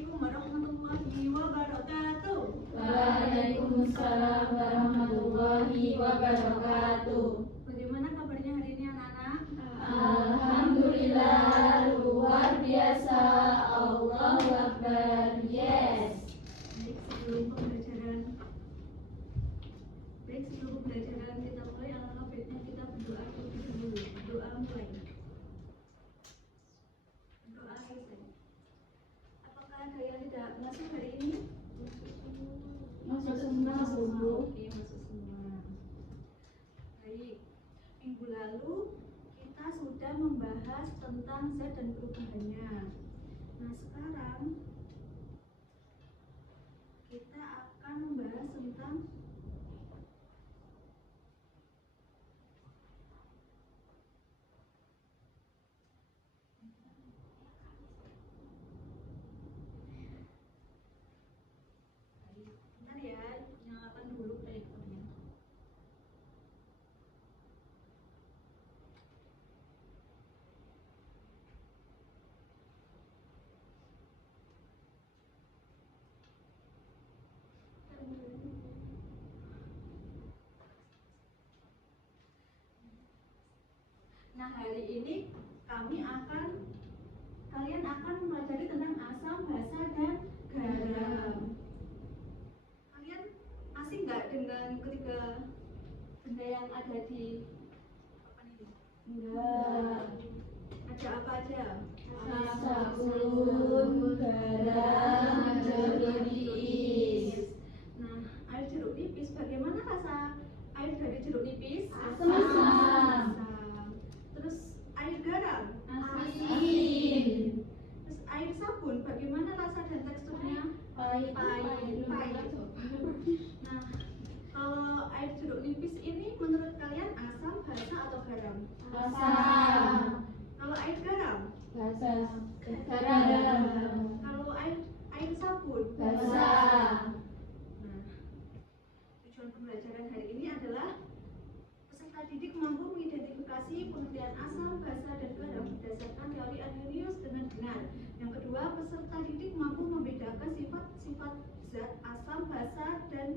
Assalamualaikum warahmatullahi wabarakatuh. Waalaikumsalam warahmatullahi wabarakatuh. Bagaimana kabarnya hari ini anak-anak? Alhamdulillah, luar biasa. Allahu Akbar. Yes. Baik, sebelum pembelajaran kita mulai, alangkah baiknya kita berdoa terlebih dahulu. Doa mulai. Doa selesai. Apakah ada yang tidak masuk hari ini? Masuk semua, Bu. Oke, masuk semua. Baik, minggu lalu kita sudah membahas tentang zat dan perubahannya. Nah, sekarang kita akan membahas tentang bentar ya, nyalakan dulu proyektornya. Nah, hari ini kalian akan mempelajari tentang asam, basa, dan garam. Kalian asing nggak dengan ketiga benda yang ada di apa nih? Enggak. Ada apa aja? Sabun, garam, jeruk nipis. Nah, air jeruk nipis, bagaimana rasa air dari jeruk nipis? Asam. Terus air garam? Asin. Terus air sabun, bagaimana rasa dan teksturnya? Pahit. Pahit. Nah, kalau air jeruk nipis ini menurut kalian asam, basa, atau garam? Asam. Kalau air garam? Basa. Garam. Kalau air sabun? Basa. Nah, tujuan pembelajaran hari ini adalah peserta didik mampu mengidentifikasi pengertian asam, basa, dan garam berdasarkan teori Arrhenius dengan benar. Yang kedua, peserta didik mampu membedakan sifat-sifat zat asam, basa, dan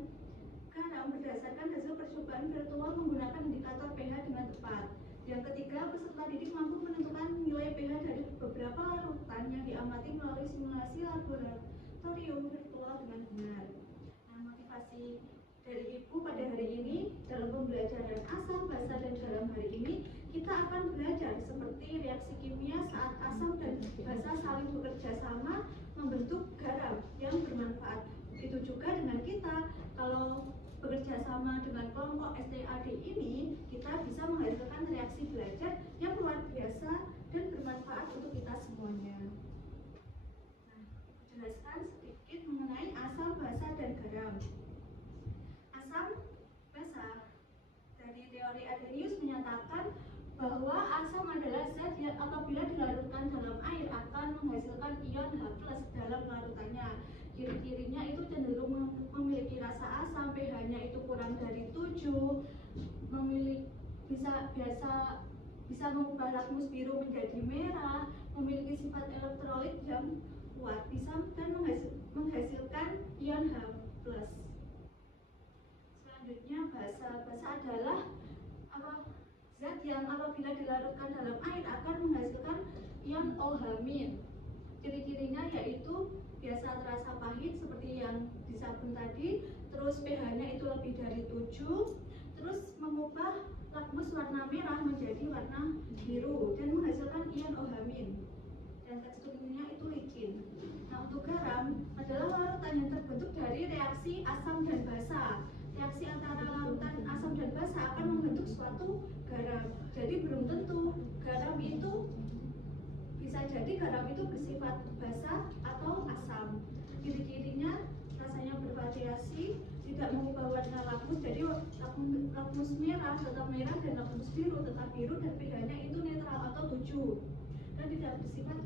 garam berdasarkan hasil percobaan virtual menggunakan indikator pH dengan tepat. Yang ketiga, peserta didik mampu menentukan nilai pH dari beberapa larutan yang diamati melalui simulasi laboratorium virtual dengan benar. Nah, motivasi dari Ibu pada hari ini dalam pembelajaran asam, basa, dan garam hari ini, kita akan belajar seperti reaksi kimia saat asam dan basa saling bekerja sama membentuk garam yang bermanfaat. Begitu juga dengan kita, kalau bekerja sama dengan kelompok STAD ini, kita bisa menghasilkan reaksi belajar yang luar biasa dan bermanfaat untuk kita semuanya. Nah, jelaskan sedikit mengenai asam, basa, dan garam. Asam, basa, dari teori Arrhenius menyatakan bahwa asam adalah zat yang apabila dilarutkan dalam air akan menghasilkan ion H+ dalam larutannya. Ciri-cirinya itu cenderung memiliki rasa asam, pH-nya itu kurang dari 7, bisa mengubah lakmus biru menjadi merah, memiliki sifat elektrolit yang kuat, dan menghasilkan ion H+. Selanjutnya, basa adalah zat yang apabila dilarutkan dalam air akan menghasilkan ion OH-. Ciri-cirinya yaitu biasa terasa pahit seperti yang di sabun tadi, terus pH-nya itu lebih dari 7, terus mengubah lakmus warna merah menjadi warna biru dan menghasilkan ion OH-. Dan teksturnya itu licin. Nah, untuk garam adalah larutan yang terbentuk dari reaksi asam dan basa. Reaksi antara larutan asam dan basa akan membentuk suatu garam. Jadi belum tentu garam itu, bisa jadi garam itu bersifat basa atau asam. Ciri-cirinya rasanya bervariasi, tidak mengubah warna lakmus. Jadi lakmus merah tetap merah dan lakmus biru tetap biru, dan pH-nya itu netral atau 7. Dan tidak bersifat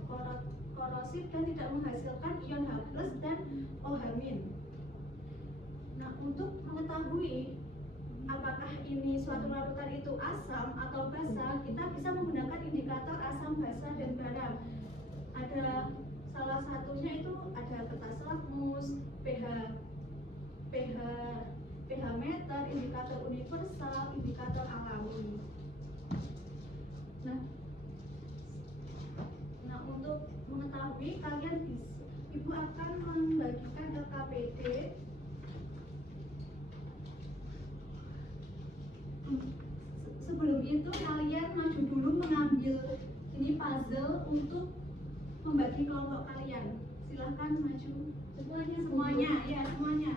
korosif dan tidak menghasilkan ion H+ dan OH-. Nah, untuk mengetahui apakah ini suatu larutan itu asam atau basa, kita bisa menggunakan indikator asam, basa, dan garam. Ada salah satunya itu ada pH meter, indikator universal, indikator alami. Nah, untuk mengetahui kalian Ibu akan membagikan LKPD. Sebelum itu kalian maju dulu mengambil ini puzzle untuk membagi kelompok kalian. Silahkan maju semuanya ya semuanya.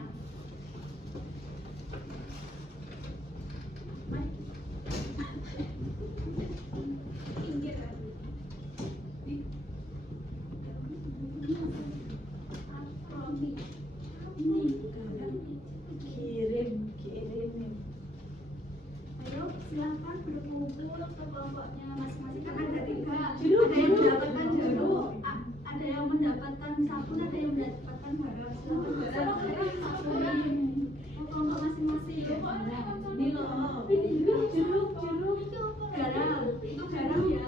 Kirim. Ayo silahkan berkumpul ke kelompoknya masing-masing karena ada 3. Ada yang mendapatkan jeruk, ada yang mendapatkan sabun, ada yang mendapatkan garam. Silahkan garam kelompok masing-masing. Ini loh, jeruk, garam, itu garam ya.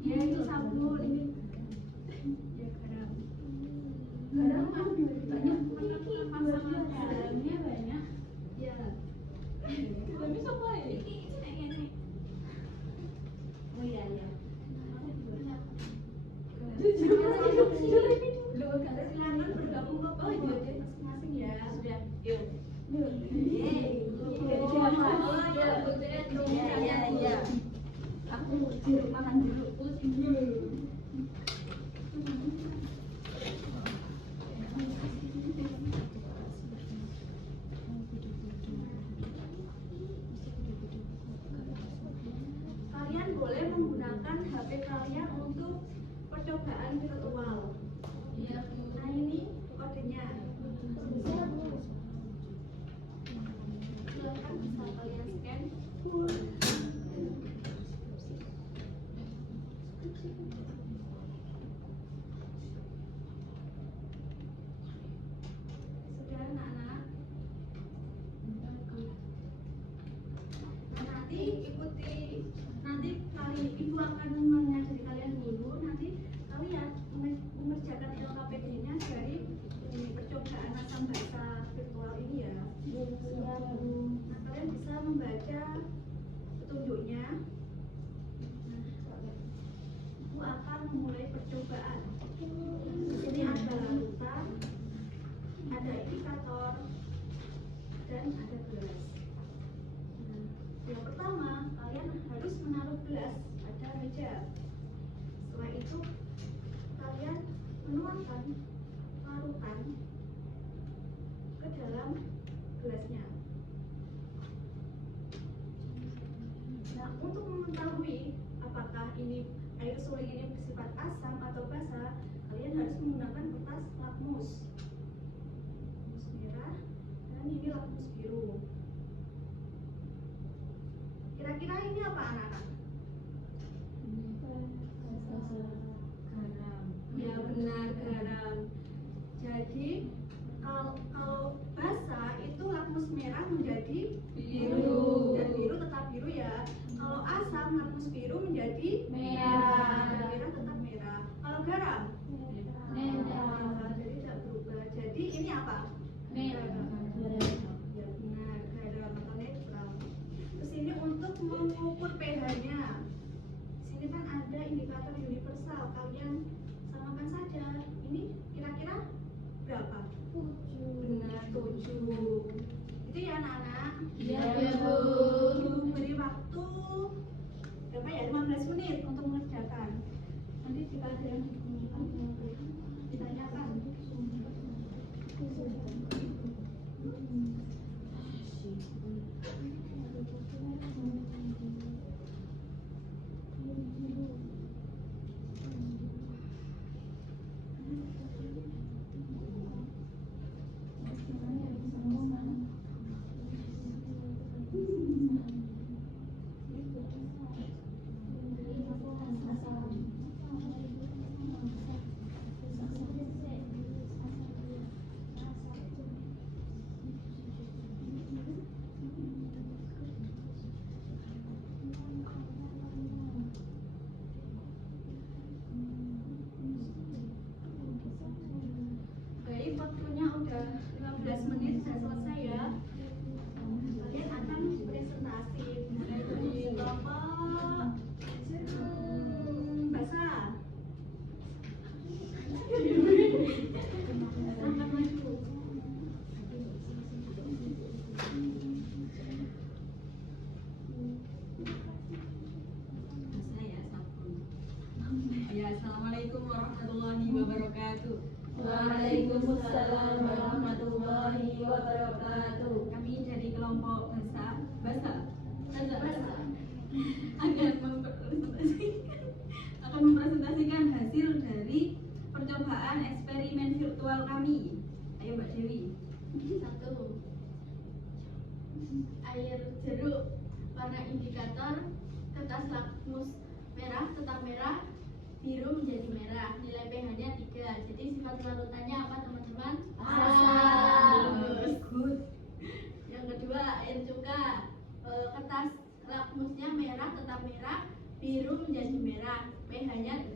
Ya itu sabun. Ya garam. Garam banyak. Garamnya banyak. Ya. Oh iya iya. Silakan bergabung ke kelompok masing-masing ya. Sudah. Yuk. Ya. Aku jeruk makan jeruk. Kalian boleh menggunakan HP kalian untuk percobaan virtual. Nah ini kodenya. Silakan bisa kalian scan. Sudah anak-anak. Nanti ikuti, nanti kali Ibu akan mengajari kalian dulu, nanti kalian mengerjakan LKPD-nya dari percobaan asam basa virtual ini ya. Nah, kalian bisa membaca petunjuknya. Ibu akan memulai percobaan. Di sini ada larutan, ada indikator, dan ada gelas. Yang pertama, kalian harus menaruh gelas pada meja. Setelah itu, kalian menuangkan larutan ke dalam gelasnya. Nah, untuk mengetahui apakah ini air suling ini bersifat asam atau basa, kalian harus menggunakan kertas lakmus. Lakmus merah dan ini lakmus biru. Kira-kira ini apa anak-anak? Garam. Ya benar, garam. Jadi kalau basa itu lakmus merah menjadi biru dan biru tetap biru ya. Kalau asam lakmus biru menjadi Merah. Assalamualaikum warahmatullahi wabarakatuh. Waalaikumsalam warahmatullahi wabarakatuh. Kami dari kelompok bahasa akan mempresentasikan hasil dari percobaan eksperimen virtual kami. Ayo Mbak Dewi. 1. Air jeruk warna indikator, kertas lakmus merah tetap merah, biru menjadi merah, nilai pH-nya 3. Jadi sifat larutannya apa teman-teman? Asam. Good. Yang kedua, air cuka, kertas lakmusnya merah tetap merah, biru menjadi merah, pH-nya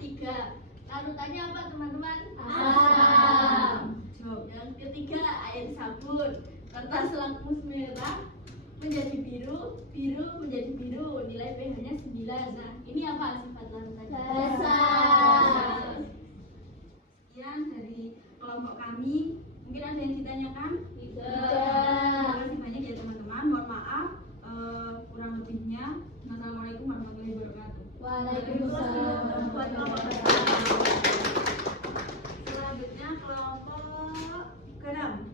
3. Larutannya apa teman-teman? Asam. Yang ketiga, air sabun, kertas lakmus merah menjadi biru, biru menjadi biru, nilai pH-nya 9. Nah, ini apa sifat larutannya? Asam. Sekian dari kelompok kami. Mungkin ada yang ditanyakan? Terima kasih banyak ya teman-teman. Mohon maaf kurang lebihnya. Assalamualaikum warahmatullahi wabarakatuh. Waalaikumsalam warahmatullahi wabarakatuh. Selanjutnya kelompok keenam.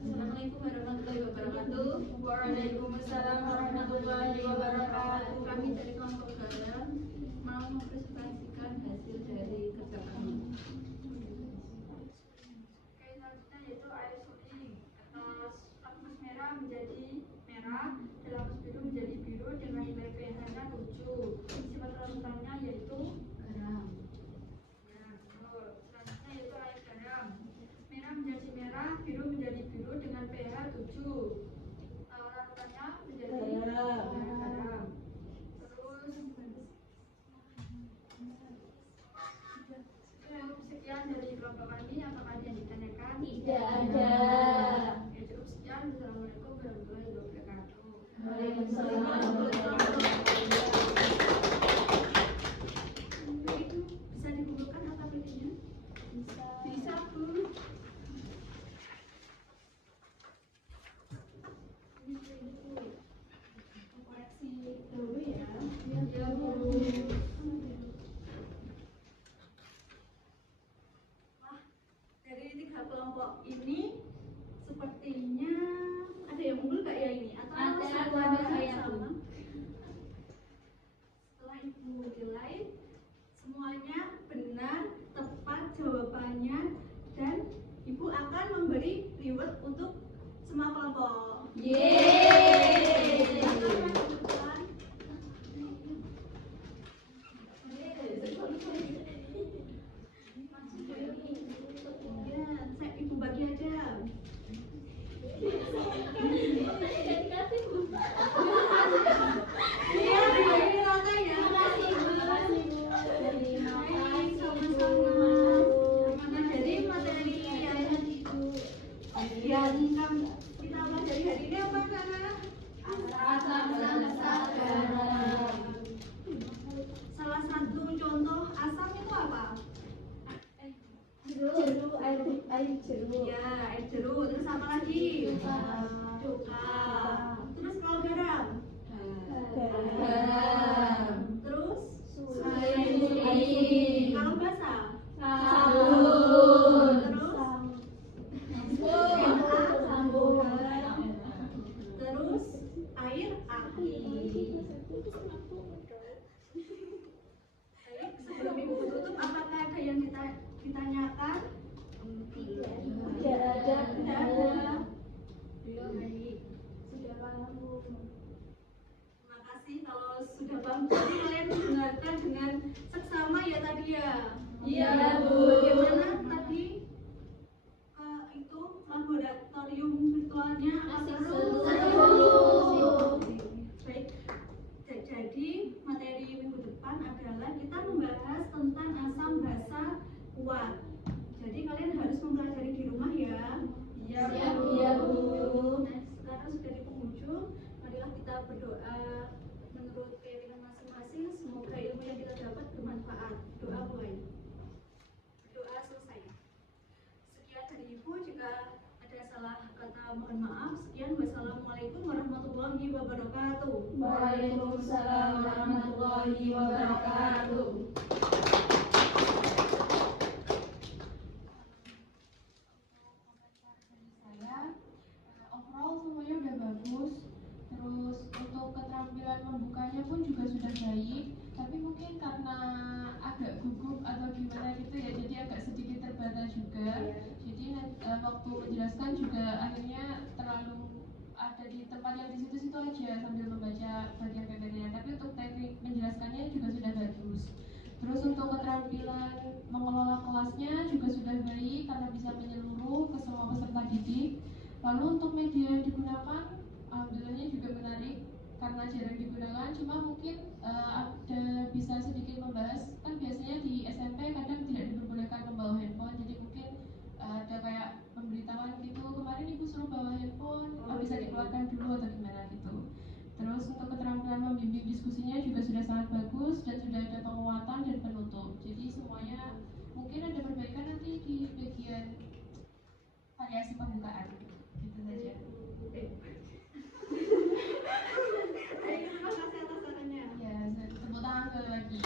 Assalamualaikum warahmatullahi wabarakatuh. Waalaikumsalam warahmatullahi wabarakatuh. Kami dari kelompok garam mau mempresentasikan hasil dari kerja kami. Oke, selanjutnya yaitu air suri. Kertas lakmus merah menjadi merah, dan lakmus biru menjadi biru dengan nilai pH-nya 7. Sifat larutannya yaitu Garam. ya, betul. Selanjutnya yaitu air garam. Merah menjadi merah, biru menjadi biru dengan pH 7. Larutannya menjadi Garam. garam. Terus sekian dari kelompok kami. Apakah ada yang ditanyakan? Tidak ada. Ya, cukup sekian. Assalamualaikum warahmatullahi wabarakatuh. Waalaikumsalam warahmatullahi wabarakatuh. Itu bisa dikumpulkan apa bedanya? Bisa Bu. Koreksi dulu ya. Ya, Bu. Dari 3 kelompok ini sepertinya ada yang unggul nggak ya ini? Atau Ada, semuanya saya, Bu. sama? Setelah Ibu nilai, semuanya benar, tepat jawabannya, dan Ibu akan memberi reward untuk semua kelompok. Yeay. Silakan lanjutkan. Ya, Ibu bagi aja. Iya, dibagi rata ya. Baik, sama-sama. Nah, jadi materi yang kita pelajari hari ini apa, Kak? Asam garam. Salah satu contoh asam itu apa? Jeruk, air jeruk. Ya, air jeruk. Terus apa lagi? Cuka. Cuka. Terus kalau garam? Garam. Terus? Air suri. Kalau basa? Sabun. Terus? Sabun. Terus air aki. Baik, sebelum Ibu tutup, apakah ada yang ditanyakan? Tidak ada. Tidak ada. Baik. Sudah paham, Bu. Terima kasih kalau sudah paham. Jadi kalian mendengarkan dengan seksama ya tadi ya. Iya, Bu. Bagaimana tadi itu laboratorium virtualnya? Apa seru? Baik. Jadi materi minggu depan adalah kita membahas tentang asam basa kuat. Jadi kalian harus mempelajari di rumah ya. Siap, iya, Bu. Nah, sekarang sudah di penghujung, marilah kita berdoa menurut keyakinan masing-masing. warahmatullahi wabarakatuh. Saya overall semuanya udah bagus, terus untuk keterampilan membukanya pun juga sudah baik, tapi mungkin karena agak gugup atau gimana gitu ya, jadi agak sedikit terbata juga. Jadi waktu menjelaskan juga akhirnya terlalu ada di tempat yang di situ-situ aja sambil membaca bagian PPT-nya, tapi untuk teknik menjelaskannya juga sudah bagus. Terus untuk keterampilan mengelola kelasnya juga sudah baik karena bisa menyeluruh ke semua peserta didik. Lalu untuk media yang digunakan, alhamdulillahnya juga menarik karena jarang digunakan. Cuma mungkin ada bisa sedikit membahas, kan biasanya di SMP kadang tidak diperbolehkan membawa handphone, jadi mungkin ada kayak pemberitahuan gitu, kemarin ibu suruh bawa handphone, bisa dikeluarkan dulu atau gimana gitu. Terus untuk keterampilan membimbing diskusinya juga sudah sangat bagus dan sudah ada penguatan dan penutup. Jadi semuanya mungkin ada perbaikan nanti di bagian variasi pembukaan. Gitu saja. Terima kasih atas sarannya. Ya, tepuk tangan sekali lagi.